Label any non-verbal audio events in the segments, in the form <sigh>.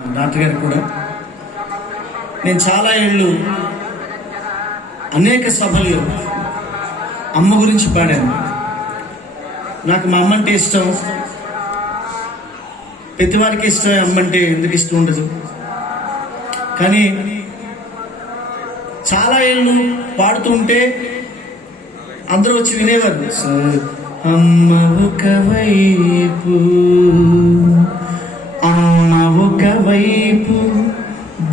Doctor గారు కూడా. నేను చాలా ఏళ్ళు అనేక సభల్లో అమ్మ గురించి పాడాను. నాకు మా అమ్మ అంటే ఇష్టం. ప్రతివారికి ఇష్టం అమ్మ అంటే ఎందుకు ఇష్టం ఉండదు. కానీ చాలా ఏళ్ళు పాడుతుంటే అందరూ వచ్చి వినేవారు. అమ్మ ఒకవైపు అమ్మ ఒకవైపు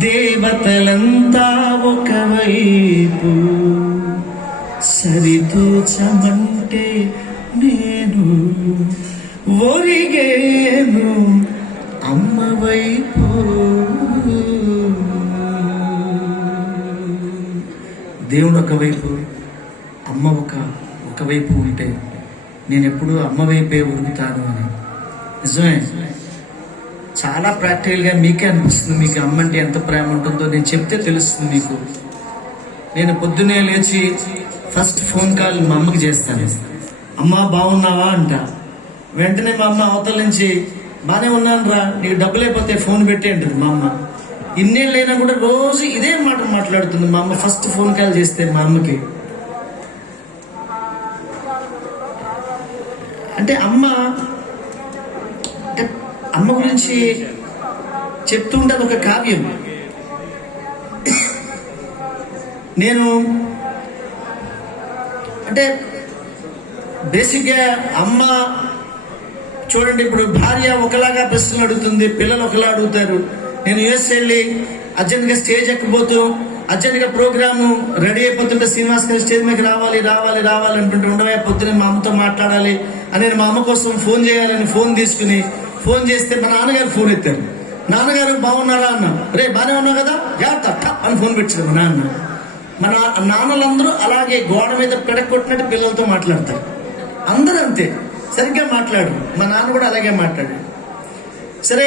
దేవతలంతా ఒకవైపు. సరితూచమంటే నేను ఒరిగేను అమ్మ వైపు. దేవుడు ఒకవైపు అమ్మ ఒక ఒకవైపు ఉంటే నేను ఎప్పుడూ అమ్మ వైపే ఉరుగుతాను అని. నిజమే? చాలా ప్రాక్టికల్గా మీకే అనిపిస్తుంది. మీకు అమ్మ అంటే ఎంత ప్రేమ ఉంటుందో నేను చెప్తే తెలుస్తుంది మీకు. నేను పొద్దున్నే లేచి ఫస్ట్ ఫోన్ కాల్ మా అమ్మకి చేస్తాను. అమ్మ బాగున్నావా? అంట. వెంటనే మా అమ్మ అవతల నుంచి బాగానే ఉన్నాను రా నీకు డబ్బులు అయిపోతే ఫోన్ పెట్టేయండి మా అమ్మ. ఇన్నేళ్ళైనా కూడా రోజు ఇదే మాట మాట్లాడుతుంది మా అమ్మ ఫస్ట్ ఫోన్ కాల్ చేస్తే మా అమ్మకి. అంటే అమ్మ అమ్మ గురించి చెప్తూ ఒక కావ్యం. నేను అంటే బేసిక్గా అమ్మ చూడండి ఇప్పుడు భార్య ఒకలాగా ప్రశ్నలు అడుగుతుంది పిల్లలు ఒకలా అడుగుతారు. నేను యుఎస్ వెళ్ళి అర్జెంట్గా స్టేజ్ ఎక్కబోతూ అర్జెంట్గా ప్రోగ్రాము రెడీ అయిపోతుంటే శ్రీనివాస్ గారి స్టేజ్ మీద రావాలి రావాలి రావాలి అంటుంటే ఉండవే పొద్దున మా అమ్మతో మాట్లాడాలి అని నేను మా అమ్మ కోసం ఫోన్ చేయాలని ఫోన్ తీసుకుని ఫోన్ చేస్తే మా నాన్నగారు ఫోన్ ఎత్తారు. నాన్నగారు బాగున్నారా అన్న. రే బాగానే ఉన్నావు కదా? జాగ్రత్త. టప్ అని ఫోన్ పెట్టారు మా నాన్న. మన నాన్నలందరూ అలాగే గోడ మీద పిడకొట్టినట్టు పిల్లలతో మాట్లాడతారు. అందరూ అంతే. సరిగ్గా మాట్లాడు మా నాన్న కూడా అలాగే మాట్లాడు సరే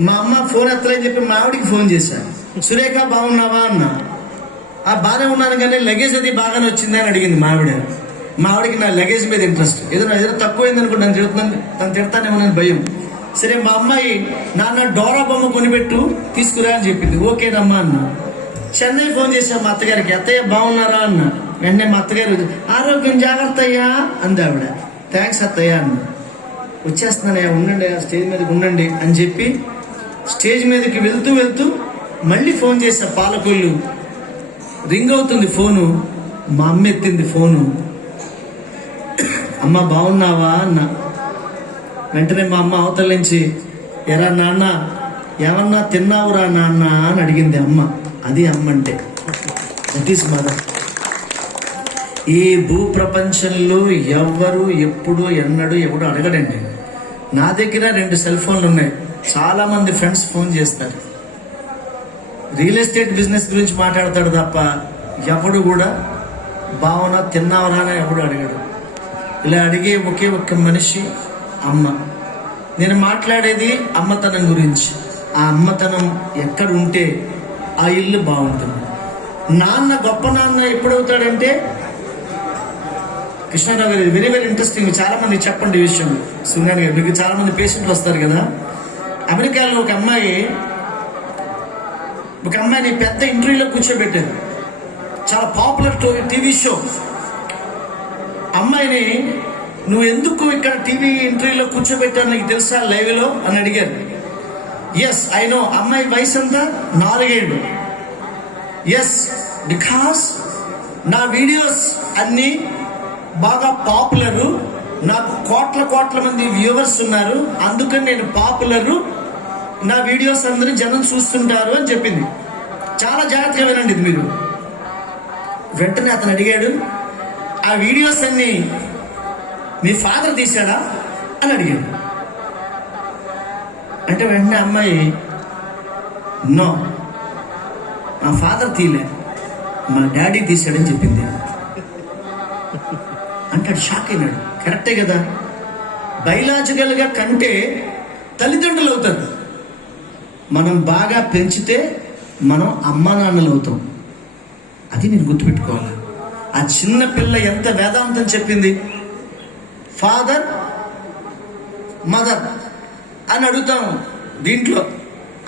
మా అమ్మ ఫోన్ ఎత్తలేని చెప్పి మా ఆవిడికి ఫోన్ చేశాను సురేఖ బాగున్నావా అన్న. ఆ బాగానే ఉన్నాను కానీ లగేజ్ అది బాగానే వచ్చిందని అడిగింది మా ఆవిడ. మా ఆవిడకి నా లగేజ్ మీద ఇంట్రెస్ట్ ఏదో ఏదో తక్కువైంది అనుకో నన్ను తిడుతున్నాను తను తిడతానేమో అని భయం. సరే మా అమ్మాయి నాన్న డోరా బొమ్మ కొనిపెట్టు తీసుకురా అని చెప్పింది. ఓకేనమ్మా అన్న. చెన్నై ఫోన్ చేశాను మా అత్తగారికి అత్తయ్య బాగున్నారా అన్న. వెంటనే మా అత్తగారు ఆరోగ్యం జాగ్రత్త అయ్యా అంది ఆవిడ. థ్యాంక్స్ అత్తయ్య అన్న. వచ్చేస్తున్నానయ్యా ఉండండి ఆ స్టేజ్ మీదకి ఉండండి అని చెప్పి స్టేజ్ మీదకి వెళ్తూ వెళ్తూ మళ్ళీ ఫోన్ చేశా పాలకొల్లు. రింగ్ అవుతుంది ఫోను. మా అమ్మ ఎత్తింది ఫోను. అమ్మ బాగున్నావా అన్న. వెంటనే మా అమ్మ అవతల నుంచి ఎరా నాన్న ఏమన్నా తిన్నావురా నాన్న? అని అడిగింది అమ్మ. అది అమ్మ అంటే దట్ ఈస్ మదర్ ఈ భూ ప్రపంచంలో ఎవ్వరు ఎప్పుడు ఎన్నడూ ఎవడు అడగడండి. నా దగ్గర రెండు సెల్ ఫోన్లు ఉన్నాయి. చాలా మంది ఫ్రెండ్స్ ఫోన్ చేస్తారు. రియల్ ఎస్టేట్ బిజినెస్ గురించి మాట్లాడతాడు తప్ప ఎవడు కూడా భావన తిన్నావరా? అని ఎవడు అడిగాడు. ఇలా అడిగే ఒకే ఒక్క మనిషి అమ్మ. నేను మాట్లాడేది అమ్మతనం గురించి. ఆ అమ్మతనం ఎక్కడ ఉంటే ఆ ఇల్లు బాగుంటుంది. నాన్న గొప్ప నాన్న ఎప్పుడవుతాడంటే? కృష్ణారావు గారు వెరీ వెరీ ఇంట్రెస్టింగ్ చాలా మంది చెప్పండి ఈ విషయం సున్నాని గారు మీకు చాలా మంది పేషెంట్లు వస్తారు కదా? అమెరికాలో ఒక అమ్మాయి ఒక అమ్మాయిని పెద్ద ఇంటర్వ్యూలో కూర్చోబెట్టారు. చాలా పాపులర్ టీవీ షో అమ్మాయిని నువ్వు ఎందుకు ఇక్కడ టీవీ ఇంటర్వ్యూలో కూర్చోబెట్టావు నీకు తెలుసా లైవ్లో? అని అడిగారు. ఎస్ ఐ నో అమ్మాయి వయసు ఎంత? నాలుగేళ్ళు. ఎస్ బికాస్ నా వీడియోస్ అన్నీ బాగా పాపులరు నాకు కోట్ల కోట్ల మంది వ్యూవర్స్ ఉన్నారు. అందుకని నేను పాపులరు నా వీడియోస్ అందరూ జనం చూస్తుంటారు అని చెప్పింది. చాలా జాగ్రత్తగా వినండి ఇది మీరు. వెంటనే అతను అడిగాడు. ఆ వీడియోస్ అన్ని మీ ఫాదర్ తీశాడా అని అడిగాడు. అంటే వెంటనే అమ్మాయి నో మా ఫాదర్ తీలే. మా డాడీ తీశాడని చెప్పింది. అంటాడు షాక్ అయినాడు. కరెక్టే కదా. బయలాజికల్గా కంటే తల్లిదండ్రులు అవుతారు. మనం బాగా పెంచితే మనం అమ్మా నాన్నలు అవుతాం. అది నేను గుర్తుపెట్టుకోవాలి? ఆ చిన్న పిల్ల ఎంత వేదాంతం చెప్పింది? ఫాదర్ మదర్ అని అడుగుతాం దీంట్లో.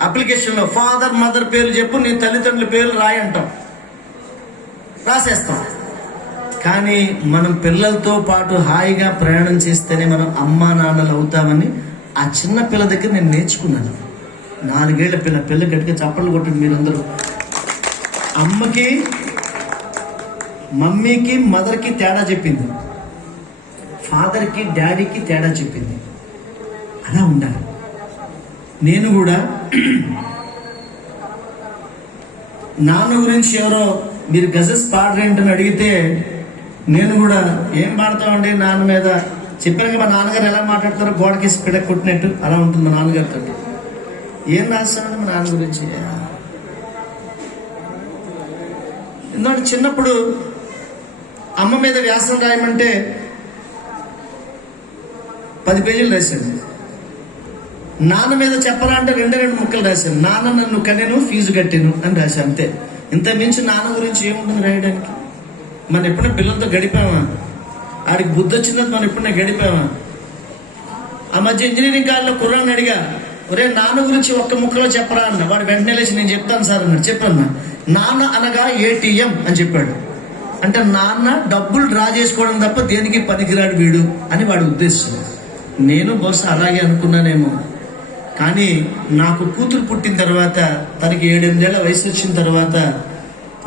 అప్లికేషన్లో ఫాదర్ మదర్ పేరు చెప్పు నీ తల్లిదండ్రుల పేర్లు రాయి అంటాం. రాసేస్తాం. కానీ మనం పిల్లలతో పాటు హాయిగా ప్రయాణం చేస్తేనే మనం అమ్మా నాన్నలు అవుతామని ఆ చిన్న పిల్ల దగ్గర నేను నేర్చుకున్నాను. నాలుగేళ్ళ పిల్ల పిల్ల గట్టిగా చప్పట్లు కొట్టండి మీరందరూ. అమ్మకి మమ్మీకి మదర్కి తేడా చెప్పింది. ఫాదర్కి డాడీకి తేడా చెప్పింది. అలా ఉండాలి. నేను కూడా <clears throat> నాన్న గురించి ఎవరో మీరు గజస్ పాడరేంటని అడిగితే నేను కూడా ఏం పాడతామండి నాన్న మీద? చెప్పాను మా నాన్నగారు ఎలా మాట్లాడతారో గోడకి పిడ కొట్టినట్టు అలా ఉంటుంది మా నాన్నగారితో ఏం రాస్తానండి మా నాన్న గురించి? ఎందుకంటే చిన్నప్పుడు అమ్మ మీద వ్యాసం రాయమంటే పది పేజీలు రాశాను. నాన్న మీద చెప్పరా అంటే రెండు రెండు ముక్కలు రాశాను. నాన్న నన్ను కనెను ఫీజు కట్టాను అని రాశాను అంతే. ఇంత మించి నాన్న గురించి ఏముంటుంది రాయడానికి? మనం ఎప్పుడైనా పిల్లలతో గడిపామా? ఆడికి బుద్ధి వచ్చిందని మనం ఎప్పుడైనా గడిపామా? ఆ మధ్య ఇంజనీరింగ్ కాలేజీలో కుర్రాన్ని అడిగా ఒరే నాన్న గురించి ఒక్క ముక్కలో చెప్పరా? అన్న. వాడు వెంటనే లేచి నేను చెప్తాను సార్ అన్నాడు. చెప్పన్నా నాన్న అనగా ఏటీఎం అని చెప్పాడు. అంటే నాన్న డబ్బులు డ్రా చేసుకోవడం తప్ప దేనికి పనికిరాడు వీడు అని వాడి ఉద్దేశం నేను బహుశా అలాగే అనుకున్నానేమో. కానీ నాకు కూతురు పుట్టిన తర్వాత తనకి ఏడెనిమిదేళ్ళ వయసు వచ్చిన తర్వాత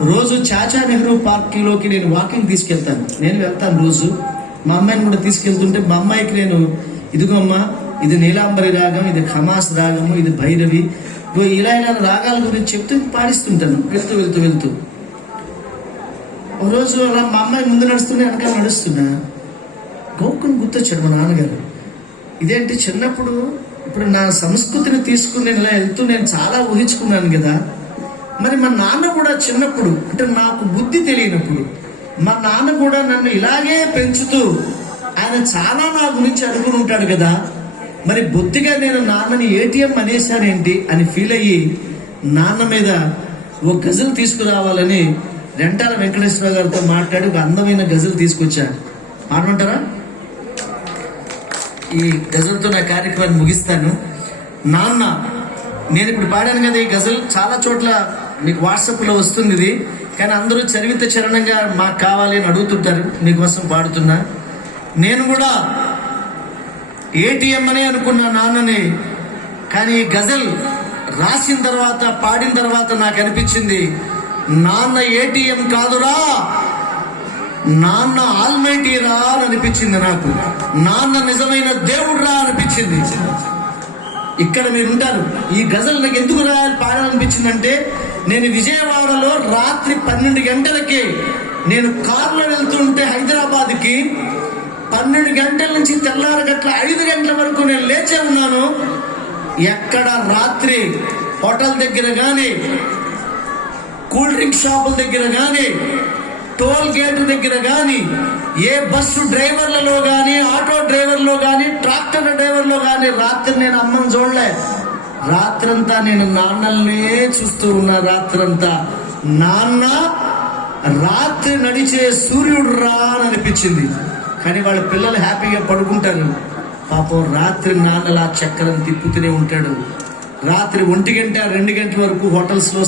రోజు చాచా నెహ్రూ పార్క్లోకి నేను వాకింగ్ తీసుకెళ్తాను. నేను వెళ్తాను రోజు. మా అమ్మాయిని కూడా తీసుకెళ్తుంటే మా అమ్మాయికి నేను ఇదిగో అమ్మా ఇది నీలాంబరి రాగం ఇది ఖమాస్ రాగము ఇది భైరవి. ఇలా ఇలా రాగాల గురించి చెప్తూ పాడిస్తుంటాను. వెళ్తూ వెళ్తూ వెళ్తూ. ఒక రోజు అలా మా అమ్మాయి ముందు నడుస్తున్నా వెనకాల నడుస్తున్నా. గోకుని గుర్తొచ్చాడు మా నాన్నగారు. ఇదేంటి చిన్నప్పుడు ఇప్పుడు నా సంస్కృతిని తీసుకుని నేను ఇలా వెళ్తూ నేను చాలా ఊహించుకున్నాను కదా. మరి మా నాన్న కూడా చిన్నప్పుడు అంటే నాకు బుద్ధి తెలియనప్పుడు మా నాన్న కూడా నన్ను ఇలాగే పెంచుతూ ఆయన చాలా నా గురించి అనుకుని ఉంటాడు కదా. మరి బొత్తిగా నేను నాన్నని ఏటీఎం అనేసానేంటి అని ఫీల్ అయ్యి నాన్న మీద ఓ గజలు తీసుకురావాలని రెంటాల వెంకటేశ్వర గారితో మాట్లాడి ఒక అందమైన గజల్ తీసుకొచ్చాను అనమంటారా ఈ గజల్తో నా కార్యక్రమాన్ని ముగిస్తాను. నాన్న నేను ఇప్పుడు పాడాను కదా ఈ గజల్. చాలా చోట్ల మీకు వాట్సాప్లో వస్తుంది ఇది కానీ అందరూ చరివిత చరణంగా మాకు కావాలి అని అడుగుతుంటారు. మీకోసం పాడుతున్నా. నేను కూడా ఏటీఎం అనే అనుకున్నా నాన్నని. కానీ ఈ గజల్ రాసిన తర్వాత పాడిన తర్వాత నాకు అనిపించింది. నాన్న ఏటీఎం కాదురా. నాన్న ఆల్మైటీ రా అని అనిపించింది నాకు. నాన్న నిజమైన దేవుడు రా అనిపించింది. ఇక్కడ మీరు ఉంటారు ఈ గజల్ నాకు ఎందుకు రాయాలి పాడాలనిపించిందంటే నేను విజయవాడలో రాత్రి పన్నెండు గంటలకి నేను కారులో వెళ్తుంటే హైదరాబాద్కి పన్నెండు గంటల నుంచి తెల్లారి గట్ల ఐదు గంటల వరకు నేను లేచే ఉన్నాను. ఎక్కడ రాత్రి హోటల్ దగ్గర కానీ కూల్ డ్రింక్ షాపుల దగ్గర కానీ టోల్ గేట్ దగ్గర కానీ ఏ బస్సు డ్రైవర్లలో కానీ ఆటో డ్రైవర్లో కానీ ట్రాక్టర్ డ్రైవర్లో కానీ రాత్రి నేను అమ్మని చూడలే. రాత్రంతా నేను నాన్నల్నే చూస్తూ ఉన్నా రాత్రంతా నాన్న రాత్రి నడిచే సూర్యుడు రా అని అనిపించింది. కానీ వాళ్ళ పిల్లలు హ్యాపీగా పడుకుంటారు. పాపం రాత్రి నాన్నలా చక్రం తిప్పుతూనే ఉంటాడు. రాత్రి ఒంటి గంట రెండు గంటల వరకు హోటల్స్లో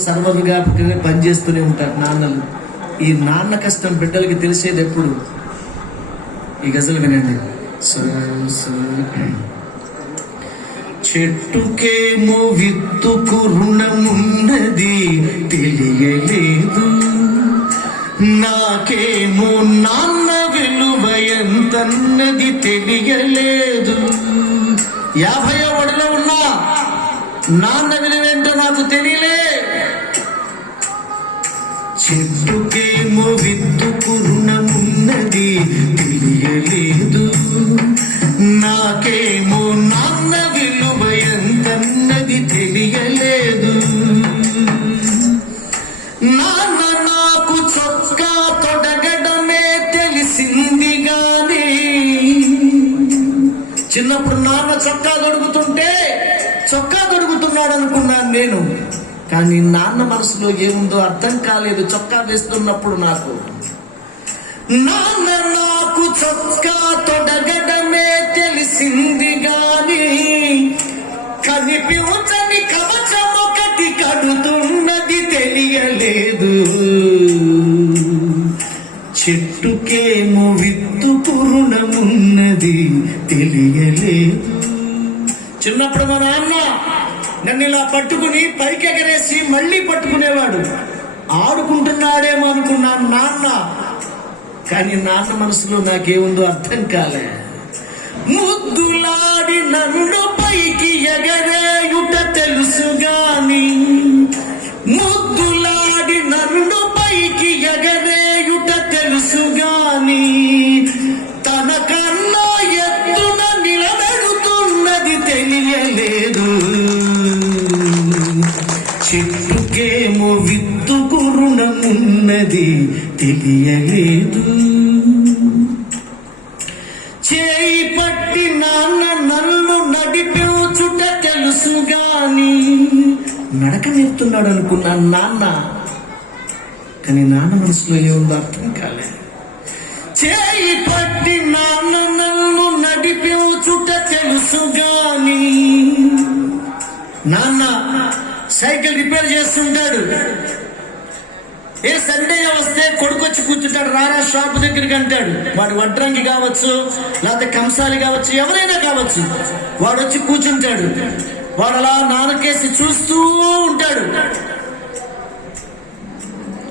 పనిచేస్తూనే ఉంటారు నాన్నలు. ఈ నాన్న కష్టం బిడ్డలకి తెలిసేది ఎప్పుడు? ఈ గజలు వినండి. చెట్టుకేమో విత్తుకు రుణమున్నది తెలియలేదు. నాకేమో నాన్న విలువ ఎంతన్నది తెలియలేదు. యాభై నాన్న విలువేంటో నాకు తెలియలే. చెట్టుకేమో నేను. కానీ నాన్న మనసులో ఏముందో అర్థం కాలేదు చొక్కా వేస్తున్నప్పుడు నాకు. నాన్న నాకు చొక్కా తొడగడమే తెలిసింది గాని కనిపించని కవచ కానీ నాన్న మనసులో నాకేముందో అర్థం కాలే. ముద్దులాడి నన్ను పైకి ఎగరేయుట తెలుసు గాని ముద్దులాడి నన్ను పైకి ఎగరేయుట తెలుసు గాని తన కన్నా ఎత్తున నిలబెడుతున్నది తెలియలేదు. చెట్టుకేమో విత్తుకు రుణమున్నది తెలియలేదు. నేర్పుతున్నాడు అనుకున్నాను నాన్న? కానీ నాన్న మనసులో ఏముందో అర్థం కాలే. చేయి పట్టి నాన్న నన్ను నడిపించుట తెలుసు గాని. నాన్న సైకిల్ రిపేర్ చేస్తుంటాడు. ఏ సండే వస్తే కొడుకు వచ్చి కూర్చుంటాడు రారా షాప్ దగ్గరికి అంటాడు. వాడు వడ్రంగి కావచ్చు లేకపోతే కంసాలి కావచ్చు ఎవరైనా కావచ్చు. వాడు వచ్చి కూర్చుంటాడు. వాడు అలా నాన్నకేసి చూస్తూ ఉంటాడు.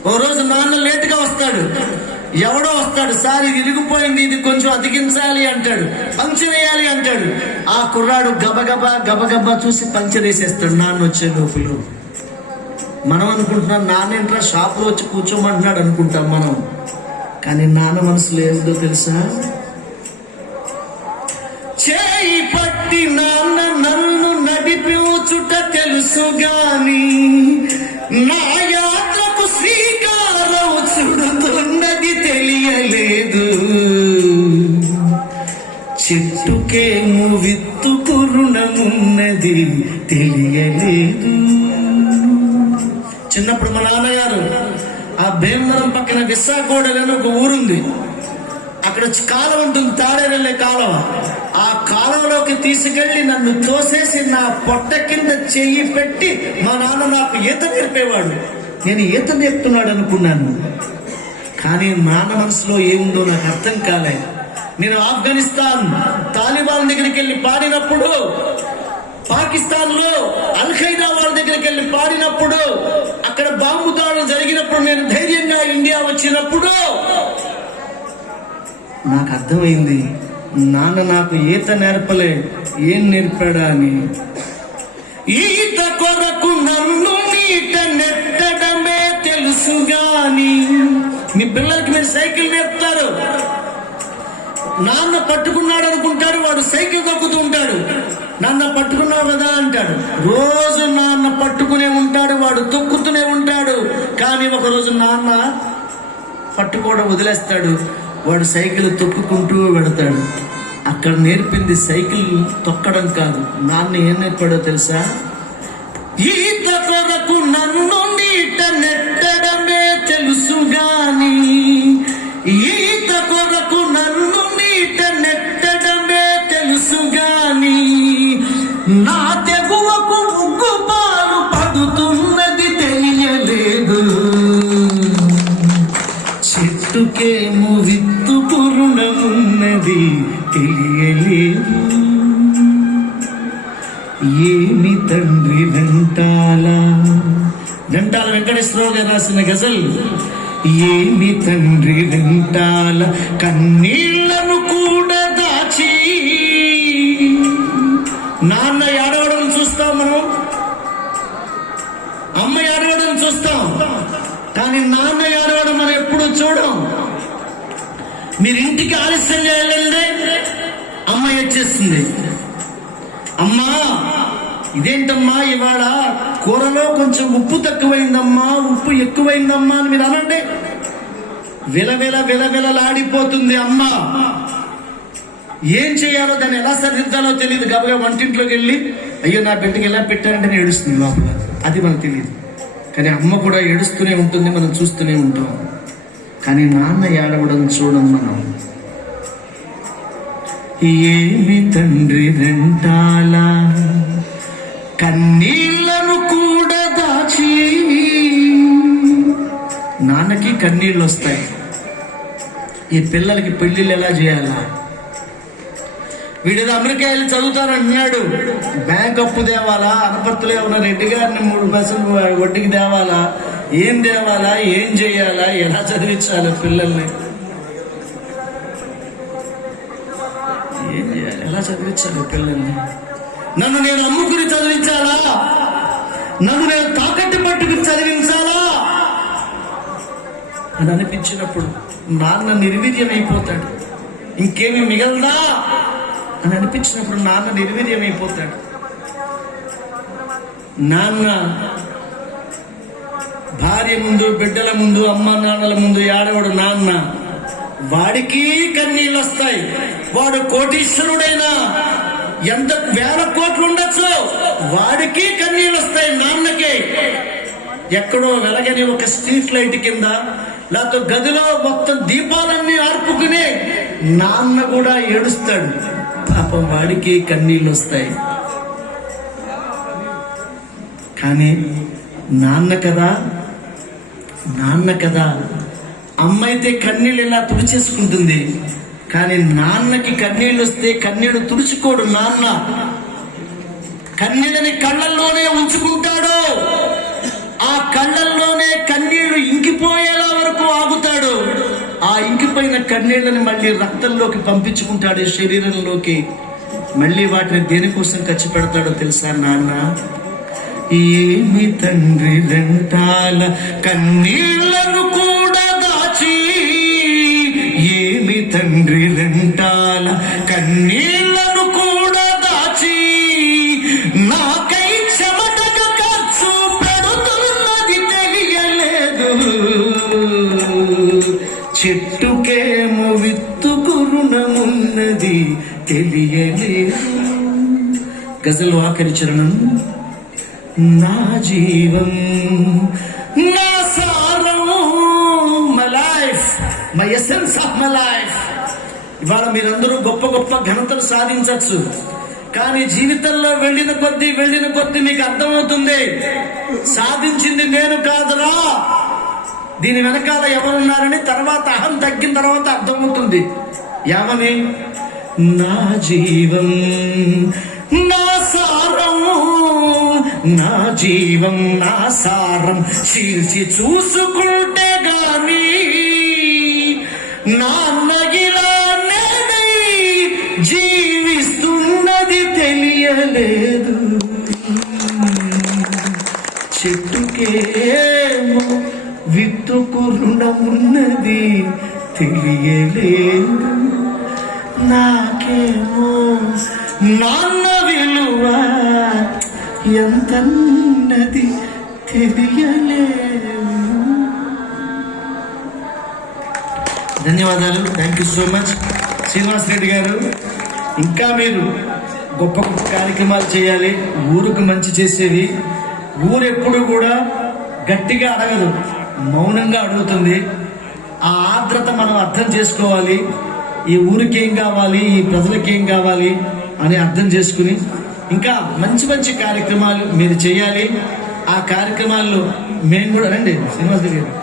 ఓ రోజు నాన్న లేటుగా వస్తాడు. ఎవడో వస్తాడు. సార్ ఇది ఇరిగిపోయింది ఇది కొంచెం అతికించాలి అంటాడు. పంచర్ వేయాలి అంటాడు. ఆ కుర్రాడు గబగబా గబగబా చూసి పంచర్ వేసేస్తాడు నాన్న వచ్చే లోపల. మనం అనుకుంటున్నాం నాన్నేంట్రా షాప్లో వచ్చి కూర్చోమంటున్నాడు అనుకుంటాం మనం. కానీ నాన్న మనసులో ఏంటో తెలుసా? గాని నా యాత్రకు శ్రీకారం చుడుతున్నది తెలియలేదు. చెట్టుకేము విత్తు కురుణమున్నది తెలియలేదు. చిన్నప్పుడు మా నాన్నగారు ఆ భీమవరం పక్కన విశాఖోడలని ఒక ఊరుంది. అక్కడ వచ్చి కాలం ఉంటుంది తాడే వెళ్ళే కాలం. ఆ కాలంలోకి తీసుకెళ్ళి నన్ను తోసేసి నా పొట్ట కింద చెయ్యి పెట్టి మా నాన్న నాకు ఈత నేర్పేవాడు. నేను ఈత నేర్పుతున్నాడు అనుకున్నాను. కానీ నాన్న మనసులో ఏముందో నాకు అర్థం కాలే. నేను ఆఫ్ఘనిస్తాన్ తాలిబాన్ దగ్గరికి వెళ్ళి పాడినప్పుడు పాకిస్తాన్లో అల్ ఖైదా వాళ్ళ దగ్గరికి వెళ్ళి పాడినప్పుడు అక్కడ బాంబు దాడులు జరిగినప్పుడు నేను ధైర్యంగా ఇండియా వచ్చినప్పుడు నాకు అర్థమైంది. నాన్న నాకు ఈత నేర్పలే ఏం నేర్పాడా అని. ఈత కొరకు నన్ను ఈత నెట్టడమే తెలుసు గాని మీ పిల్లలకి మీరు సైకిల్ నేర్పుతారు. నాన్న పట్టుకున్నాడు అనుకుంటారు వాడు సైకిల్ తొక్కుతూ ఉంటాడు. నాన్న పట్టుకున్నావు కదా అంటాడు. రోజు నాన్న పట్టుకునే ఉంటాడు వాడు తొక్కుతూనే ఉంటాడు. కానీ ఒక రోజు నాన్న పట్టుకోవడం వదిలేస్తాడు. వాడు సైకిల్ తొక్కుకుంటూ వెడతాడు అక్కడ నేర్పింది సైకిల్ తొక్కడం కాదు. నాన్న ఏం నేర్పాడో తెలుసా? ఈత కొరకు నన్ను వెంటాల గారు రాసిన గజల్. ఏమి తండ్రి వెంటాల కన్నీళ్ళను కూడా దాచి. నాన్న ఏడవడం చూస్తాం మనం. అమ్మ ఏడవడం చూస్తాం. కానీ నాన్న ఏడవడం మనం ఎప్పుడు చూడం. మీరు ఇంటికి ఆలస్యం వెళ్ళండి అమ్మ వచ్చేస్తుంది అమ్మా ఇదేంటమ్మా ఇవాళ కూరలో కొంచెం ఉప్పు తక్కువైందమ్మా ఉప్పు ఎక్కువైందమ్మా అని మీరు అనండి. విలవిల విలవిలలాడిపోతుంది అమ్మ. ఏం చేయాలో దాన్ని ఎలా సరిదిద్దాలో తెలియదు గబగా వంటింట్లోకి వెళ్ళి అయ్యో నా బిడ్డకి ఎలా పెట్టారంటే నేను ఏడుస్తుంది లోపల అది మనకు తెలియదు కానీ అమ్మ కూడా ఏడుస్తూనే ఉంటుంది మనం చూస్తూనే ఉంటాం. కానీ నాన్న ఏడవడం చూడం మనం ఏమి తండ్రి రెంటాలా కన్నీళ్ళను కూడా దాచి. నాన్నకి కన్నీళ్ళు వస్తాయి. ఈ పిల్లలకి పెళ్ళిళ్ళు ఎలా చేయాలా? వీడేదో అమెరికా వెళ్ళి చదువుతానంటున్నాడు బ్యాంక్ అప్పు తేవాలా? అనపర్తులు ఉన్న రెడ్డి గారిని మూడు బస్సులు వడ్డీకి తేవాలా? ఏం తేవాలా? ఏం చేయాలా? ఎలా చదివించాలి పిల్లల్ని? ఏం చేయాలి? ఎలా చదివించాలి పిల్లల్ని? నన్ను నేను అమ్ముకుని చదివించాలా? నన్ను నేను తాకట్టు పట్టుకుని చదివించాలా? అని అనిపించినప్పుడు నాన్న నిర్వీర్యం అయిపోతాడు ఇంకేమి మిగలదా? అని అనిపించినప్పుడు నాన్న నిర్వీర్యం అయిపోతాడు నాన్న భార్య ముందు బిడ్డల ముందు అమ్మ నాన్నల ముందు ఏడవడు నాన్న. వాడికి కన్నీళ్ళు వస్తాయి వాడు కోటీశ్వరుడైనా ఎంత వేల కోట్లు ఉండొచ్చు? వాడికి కన్నీళ్ళు వస్తాయి నాన్నకి. ఎక్కడో వెలగని ఒక స్ట్రీట్ లైట్ కింద లేకపోతే గదిలో మొత్తం దీపాలన్నీ ఆర్పుకుని నాన్న కూడా ఏడుస్తాడు. పాపం వాడికి కన్నీళ్ళు వస్తాయి. కానీ నాన్న కదా నాన్న కదా. అమ్మ అయితే కన్నీళ్ళు ఇలా తుడిచేసుకుంటుంది. కానీ నాన్నకి కన్నీళ్ళు వస్తే కన్నీడు తుడుచుకోడు నాన్న. కన్నీళ్ళని కళ్ళల్లోనే ఉంచుకుంటాడు. ఆ కళ్ళల్లోనే కన్నీళ్ళు ఇంకిపోయేలా వరకు ఆగుతాడు. ఆ ఇంకిపోయిన కన్నీళ్ళని మళ్ళీ రక్తంలోకి పంపించుకుంటాడు శరీరంలోకి. మళ్ళీ వాటిని దేనికోసం ఖర్చు పెడతాడో తెలుసా నాన్న? ఏమి తండ్రి రెంటాల కన్నీళ్ళను తండ్రి రెంటాల కన్నీళ్ళను కూడా దాచి నాకై చెమటగా ఖర్చు పెడుతున్నది తెలియలేదు. చెట్టుకేమో విత్తుకు రుణమున్నది తెలియలేదు. గజల్ వాకరి చరణం నా జీవం ఎసెన్స్ ఆఫ్ మై లైఫ్ ఇవాళ మీరందరూ గొప్ప గొప్ప ఘనతలు సాధించవచ్చు. కానీ జీవితంలో వెళ్ళిన కొద్దీ వెళ్ళిన కొద్దీ మీకు అర్థమవుతుంది. సాధించింది నేను కాదురా. దీని వెనకాల ఎవరున్నారని తర్వాత అహం తగ్గిన తర్వాత అర్థమవుతుంది. ఏమని నా జీవం నా సారం నా జీవం నా సారం చీల్చి చూసుకుంటే గానీ నాన్న జీవిస్తున్నది తెలియలేదు. చెట్టుకేమో విత్తుకు రుణమున్నది తెలియలేదు. నాకేమో నాన్న విలువ ఎంతన్నది తెలియలేదు. ధన్యవాదాలు. Thank you so much Srinivas Reddy గారు ఇంకా మీరు గొప్ప గొప్ప కార్యక్రమాలు చేయాలి. ఊరుకు మంచి చేసేవి. ఊరు ఎప్పుడు కూడా గట్టిగా అడగదు మౌనంగా అడుగుతుంది. ఆ ఆర్ద్రత మనం అర్థం చేసుకోవాలి. ఈ ఊరికి ఏం కావాలి ఈ ప్రజలకి ఏం కావాలి అని అర్థం చేసుకుని ఇంకా మంచి మంచి కార్యక్రమాలు మీరు చేయాలి. ఆ కార్యక్రమాల్లో మేము కూడా రండి శ్రీనివాస్ రెడ్డి గారు.